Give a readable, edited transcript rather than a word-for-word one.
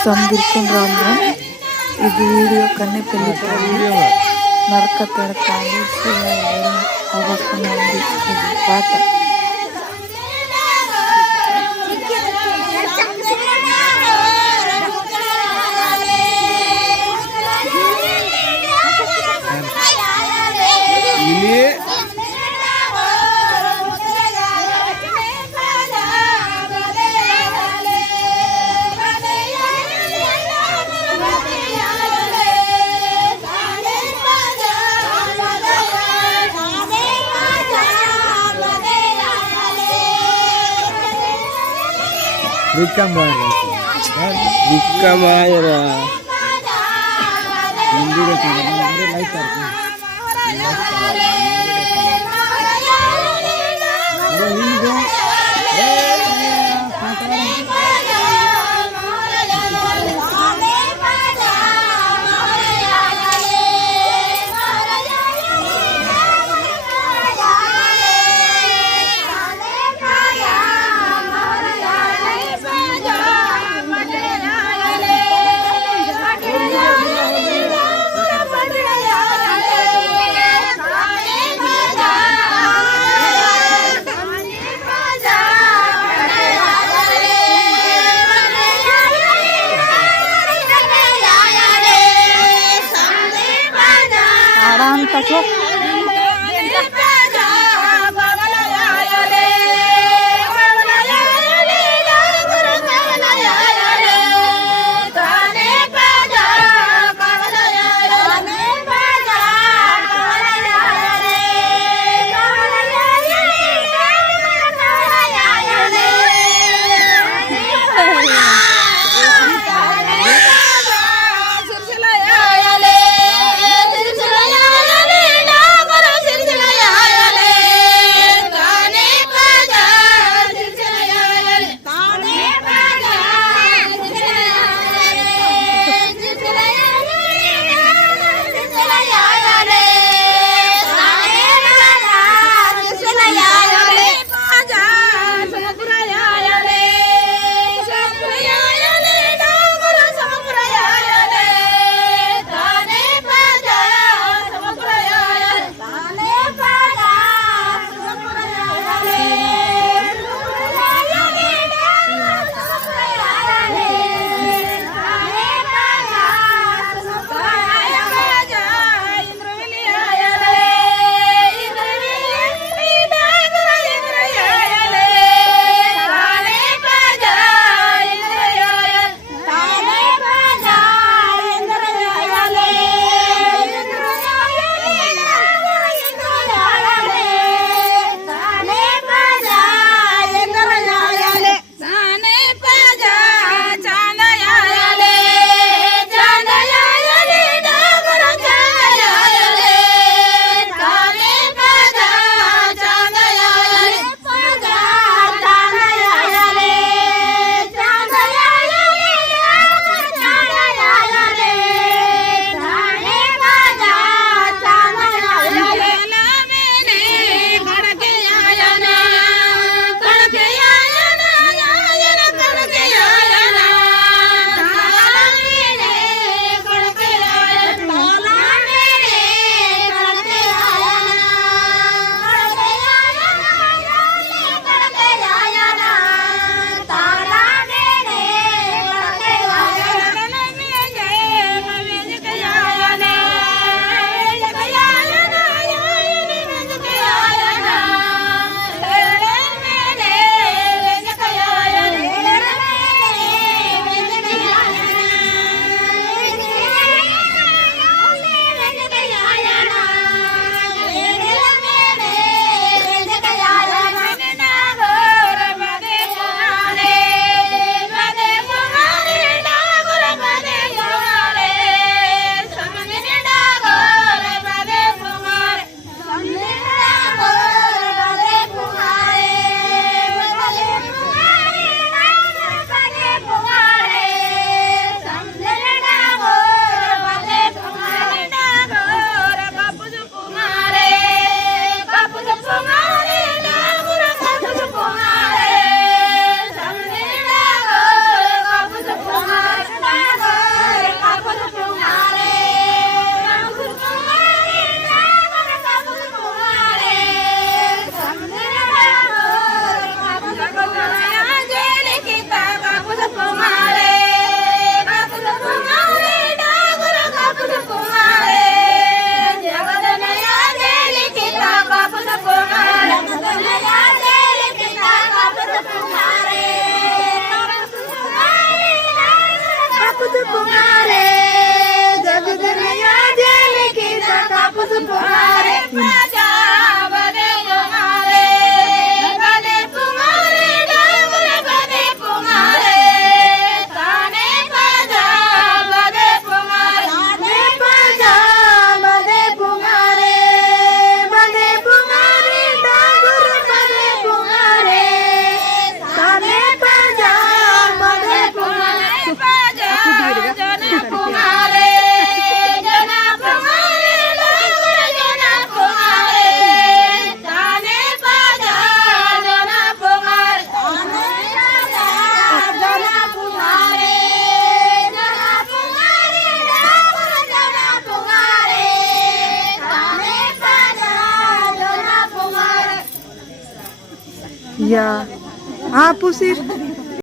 Assalamualaikum Ramram. Ini video kami pilih narka terkali selain awak mengambil ini pada. Vikamaya Hindu Cok. कापूस पुंगारे जग दुनिया jail की कापूस पुंगारे पंजाब बने पुंगारे डांगर बने पुंगारे ताने पंजाब बने पुंगारे पंजाब बने पुंगारे डांगर बने पुंगारे ताने पंजाब बने पुंगारे पंजाब जना पुंगारे जना पुंगारे डांगर जना पुंगारे ताने पंजाब जना पुंगारे ताने पंजाब जना पुंगारे जना पुंगारे डांगर जना पुंगारे ताने पंजाब जना पुंगारे Ya. Ah, pusir.